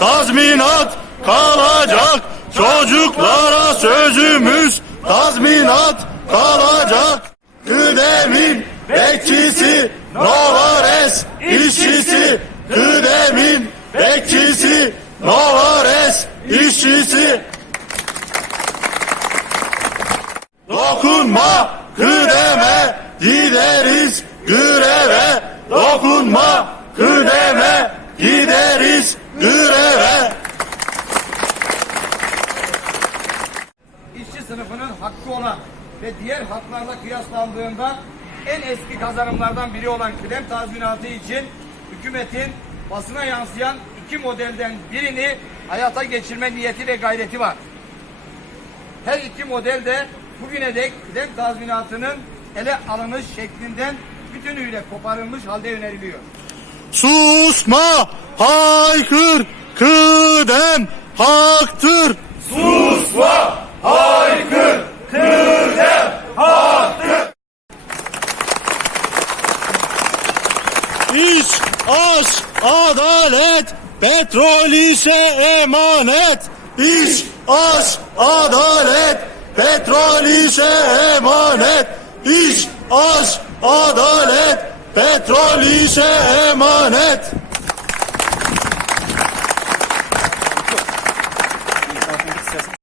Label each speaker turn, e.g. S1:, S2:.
S1: tazminat kalacak. Çocuklara sözümüz tazminat kalacak. Kıdemin bekçisi Novares işçisi Kıdemin bekçisi Novares işçisi Dokunma kıdeme gideriz greve Dokunma kıdeme gideriz greve
S2: işçi sınıfının hakkı olan ve diğer haklarla kıyaslandığında en eski kazanımlardan biri olan kıdem tazminatı için hükümetin basına yansıyan iki modelden birini hayata geçirme niyeti ve gayreti var. Her iki model de bugüne dek kıdem tazminatının ele alınış şeklinden bütünüyle koparılmış halde öneriliyor.
S1: Susma haykır kıdem haktır Susma iş, aş, adalet, petrol ise emanet. İş, aş, adalet, petrol ise emanet. İş, aş, adalet, petrol ise emanet.